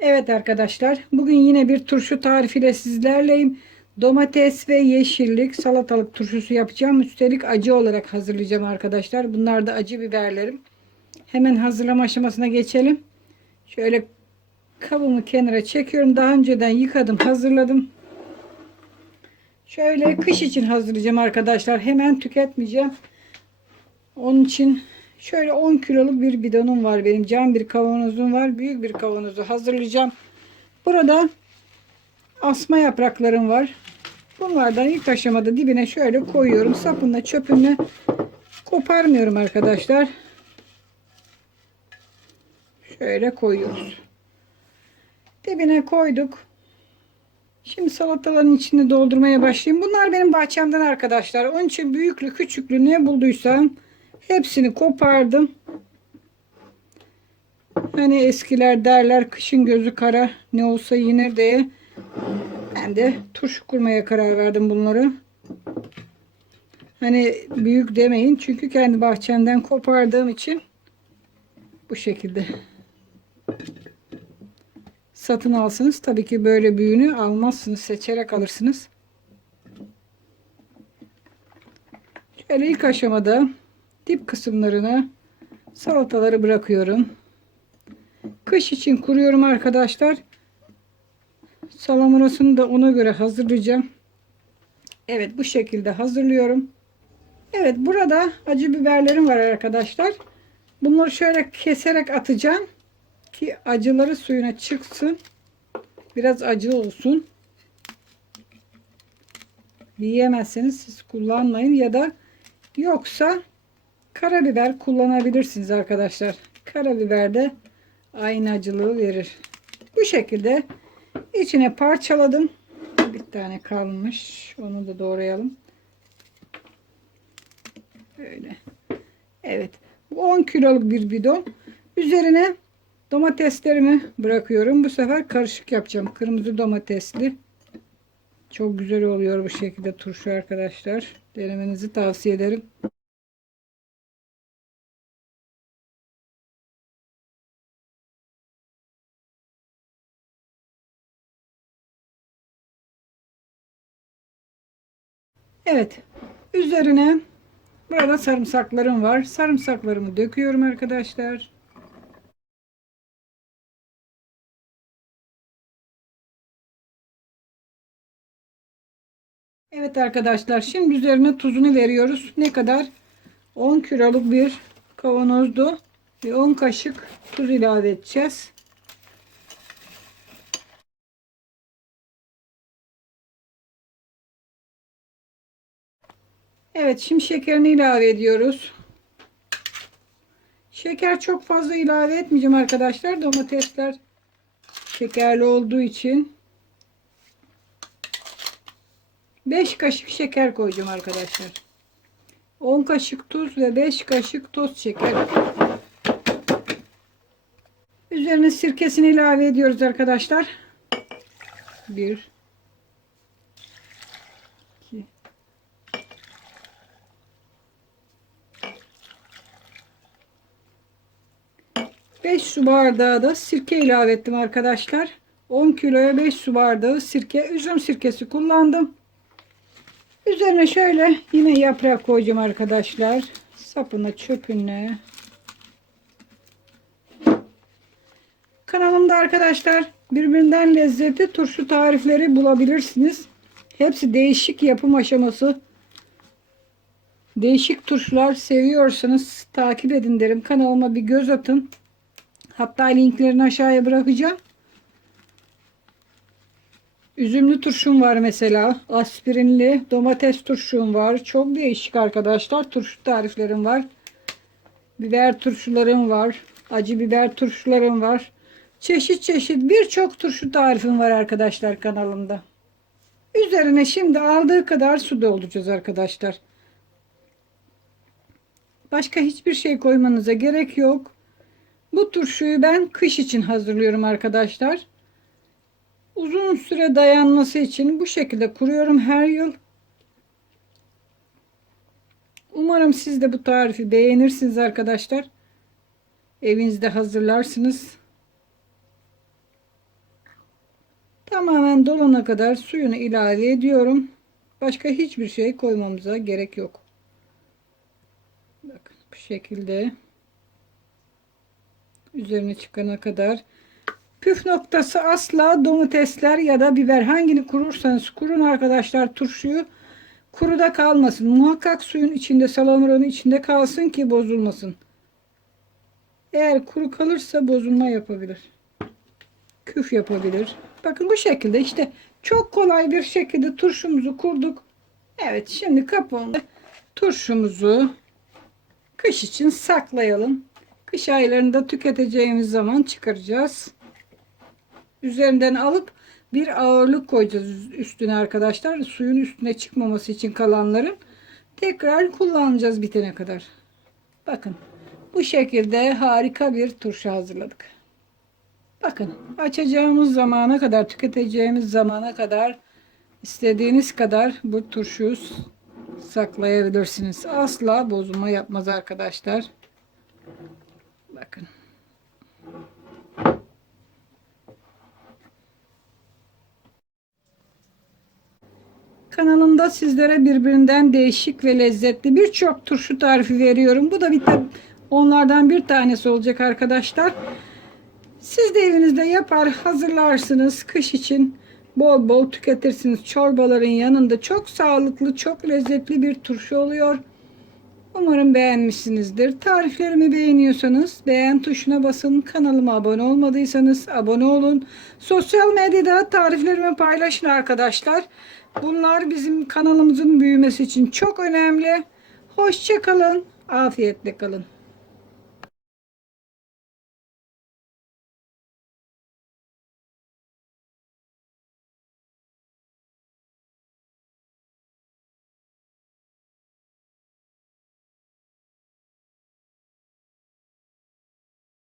Evet arkadaşlar, bugün yine bir turşu tarifiyle sizlerleyim. Domates ve yeşillik salatalık turşusu yapacağım. Üstelik acı olarak hazırlayacağım arkadaşlar. Bunlar da acı biberlerim. Hemen hazırlama aşamasına geçelim. Şöyle kabımı kenara çekiyorum. Daha önceden yıkadım, hazırladım. Şöyle kış için hazırlayacağım arkadaşlar. Hemen tüketmeyeceğim. Onun için şöyle 10 kiloluk bir bidonum var benim. Cam bir kavanozum var. Büyük bir kavanozu hazırlayacağım. Burada asma yapraklarım var. Bunlardan ilk aşamada dibine şöyle koyuyorum. Sapını çöpünü koparmıyorum arkadaşlar. Şöyle koyuyoruz. Dibine koyduk. Şimdi salataların içini doldurmaya başlayayım. Bunlar benim bahçemden arkadaşlar. Onun için büyüklü küçüklü ne bulduysam hepsini kopardım. Hani eskiler derler kışın gözü kara ne olsa yenir diye. Ben de turşu kurmaya karar verdim bunları. Hani büyük demeyin çünkü kendi bahçemden kopardığım için bu şekilde. Satın alsınız. Tabii ki böyle büyüğünü almazsınız. Seçerek alırsınız. Şöyle ilk aşamada dip kısımlarına salataları bırakıyorum. Kış için kuruyorum arkadaşlar. Salamurasını da ona göre hazırlayacağım. Evet bu şekilde hazırlıyorum. Evet burada acı biberlerim var arkadaşlar. Bunları şöyle keserek atacağım ki acıları suyuna çıksın. Biraz acı olsun. Yiyemezseniz siz kullanmayın ya da yoksa karabiber kullanabilirsiniz arkadaşlar. Karabiber de aynı acılığı verir. Bu şekilde içine parçaladım. Bir tane kalmış. Onu da doğrayalım. Böyle. Evet. Bu 10 kiloluk bir bidon. Üzerine domateslerimi bırakıyorum. Bu sefer karışık yapacağım. Kırmızı domatesli. Çok güzel oluyor bu şekilde turşu arkadaşlar. Denemenizi tavsiye ederim. Evet. Üzerine burada sarımsaklarım var. Sarımsaklarımı döküyorum arkadaşlar. Evet arkadaşlar. Şimdi üzerine tuzunu veriyoruz. Ne kadar? 10 kiloluk bir kavanozdu. Ve 10 kaşık tuz ilave edeceğiz. Evet şimdi şekerini ilave ediyoruz. Şeker çok fazla ilave etmeyeceğim arkadaşlar. Domatesler şekerli olduğu için 5 kaşık şeker koyacağım arkadaşlar. 10 kaşık tuz ve 5 kaşık toz şeker. Üzerine sirkesini ilave ediyoruz arkadaşlar. 1 2 5 su bardağı da sirke ilave ettim arkadaşlar. 10 kiloya 5 su bardağı sirke, üzüm sirkesi kullandım. Üzerine şöyle yine yaprak koyacağım arkadaşlar. Sapına çöpüne. Kanalımda arkadaşlar birbirinden lezzetli turşu tarifleri bulabilirsiniz. Hepsi değişik yapım aşaması. Değişik turşular seviyorsanız takip edin derim. Kanalıma bir göz atın. Hatta linklerini aşağıya bırakacağım. Üzümlü turşum var mesela. Aspirinli domates turşum var. Çok değişik arkadaşlar. Turşu tariflerim var. Biber turşularım var. Acı biber turşularım var. Çeşit çeşit birçok turşu tarifim var arkadaşlar kanalımda. Üzerine şimdi aldığı kadar su dolduracağız arkadaşlar. Başka hiçbir şey koymanıza gerek yok. Bu turşuyu ben kış için hazırlıyorum arkadaşlar. Uzun süre dayanması için bu şekilde kuruyorum her yıl. Umarım siz de bu tarifi beğenirsiniz arkadaşlar. Evinizde hazırlarsınız. Tamamen dolana kadar suyunu ilave ediyorum. Başka hiçbir şey koymamıza gerek yok. Bakın bu şekilde üzerine çıkana kadar. Püf noktası, asla domatesler ya da biber, hangini kurursanız kurun arkadaşlar, turşuyu kuruda kalmasın. Muhakkak suyun içinde, salamuranın içinde kalsın ki bozulmasın. Eğer kuru kalırsa bozulma yapabilir. Küf yapabilir. Bakın bu şekilde işte çok kolay bir şekilde turşumuzu kurduk. Evet, şimdi kapağını, turşumuzu kış için saklayalım. Kış aylarında tüketeceğimiz zaman çıkaracağız. Üzerinden alıp bir ağırlık koyacağız üstüne arkadaşlar. Suyun üstüne çıkmaması için kalanların. Tekrar kullanacağız bitene kadar. Bakın bu şekilde harika bir turşu hazırladık. Bakın açacağımız zamana kadar, tüketeceğimiz zamana kadar istediğiniz kadar bu turşuyu saklayabilirsiniz. Asla bozulma yapmaz arkadaşlar. Bakın. Kanalımda sizlere birbirinden değişik ve lezzetli birçok turşu tarifi veriyorum. Bu da onlardan bir tanesi olacak arkadaşlar. Siz de evinizde yapar hazırlarsınız. Kış için bol bol tüketirsiniz. Çorbaların yanında çok sağlıklı, çok lezzetli bir turşu oluyor. Umarım beğenmişsinizdir. Tariflerimi beğeniyorsanız beğen tuşuna basın. Kanalıma abone olmadıysanız abone olun. Sosyal medyada tariflerimi paylaşın arkadaşlar. Bunlar bizim kanalımızın büyümesi için çok önemli. Hoşça kalın. Afiyetle kalın.